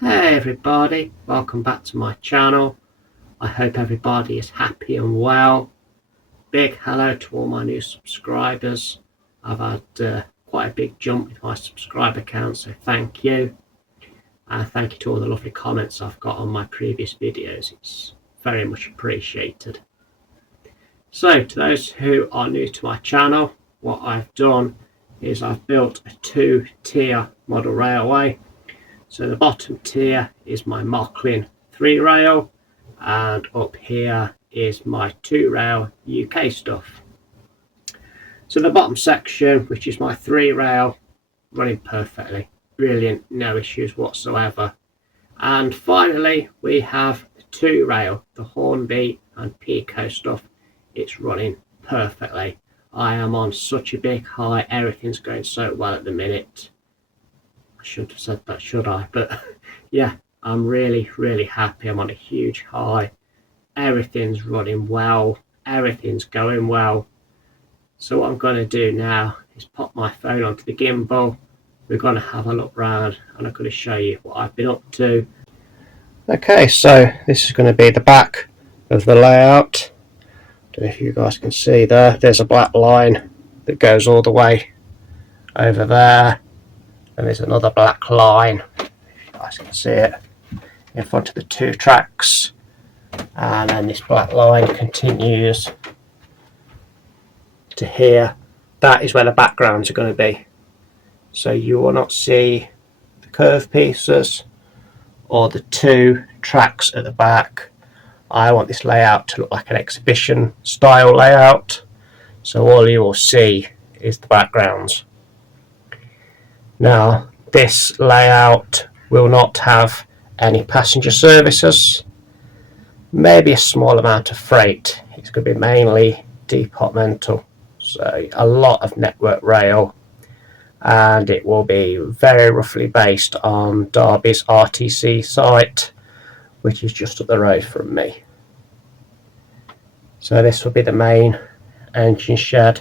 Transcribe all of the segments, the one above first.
Hey everybody, welcome back to my channel. I hope everybody is happy and well. Big hello to all my new subscribers. I've had quite a big jump with my subscriber count, so thank you. And thank you to all the lovely comments I've got on my previous videos. It's very much appreciated. So to those who are new to my channel, what I've done is I've built a 2-tier model railway. So the bottom tier is my Mocklin 3-rail, and up here is my 2-rail UK stuff. So the bottom section, which is my 3-rail, running perfectly, brilliant, no issues whatsoever. And finally we have the 2-rail, the Hornby and Pico stuff. It's running perfectly. I am on such a big high, everything's going so well at the minute. I shouldn't have said that, should I? But yeah, I'm really happy. I'm on a huge high. Everything's running well. Everything's going well. So what I'm going to do now is pop my phone onto the gimbal. We're going to have a look round and I'm going to show you what I've been up to. Okay, so this is going to be the back of the layout. Don't know if you guys can see there. There's a black line that goes all the way over there. And there's another black line, if you guys can see it, in front of the 2 tracks. And then this black line continues to here. That is where the backgrounds are going to be. So you will not see the curve pieces or the 2 tracks at the back. I want this layout to look like an exhibition style layout. So all you will see is the backgrounds. Now, this layout will not have any passenger services, maybe a small amount of freight. It's going to be mainly departmental, so a lot of Network Rail, and it will be very roughly based on Derby's RTC site, which is just up the road from me. So this will be the main engine shed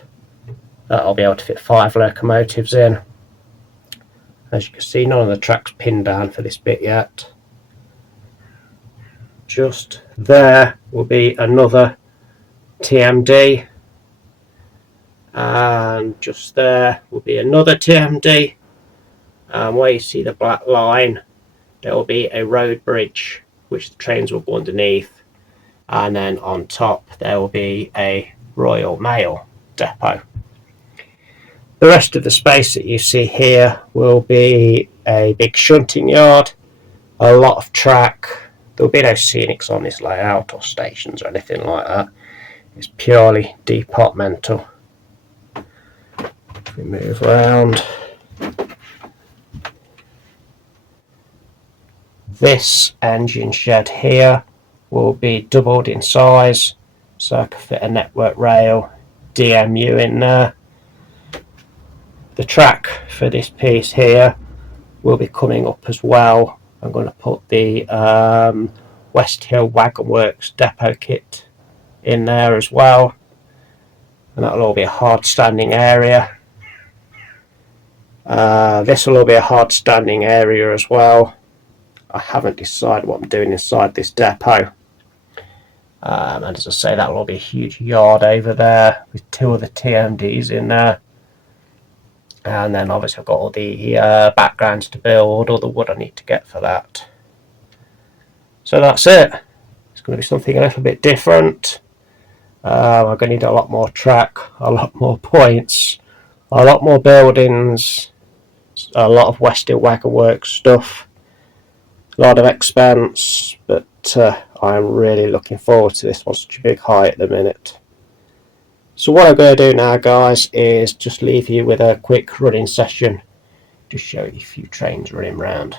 that I'll be able to fit 5 locomotives in. As you can see, none of the tracks pinned down for this bit yet. Just there will be another TMD, and just there will be another TMD, and where you see the black line there will be a road bridge which the trains will go underneath, and then on top there will be a Royal Mail depot. The rest of the space that you see here will be a big shunting yard, a lot of track. There will be no scenics on this layout or stations or anything like that. It's purely departmental. If we move around, this engine shed here will be doubled in size, so I can fit a Network Rail DMU in there. The track for this piece here will be coming up as well. I'm going to put the West Hill Wagon Works depot kit in there as well, and that'll all be a hard standing area. This will all be a hard standing area as well. I haven't decided what I'm doing inside this depot, and as I say, that will all be a huge yard over there with 2 other TMDs in there. And then obviously I've got all the backgrounds to build, all the wood I need to get for that. So that's it. It's going to be something a little bit different. I'm going to need a lot more track, a lot more points, a lot more buildings, a lot of West Hill Wagon Works stuff, a lot of expense, but I'm really looking forward to this one. Such a big high at the minute. So what I'm going to do now, guys, is just leave you with a quick running session to show you a few trains running around.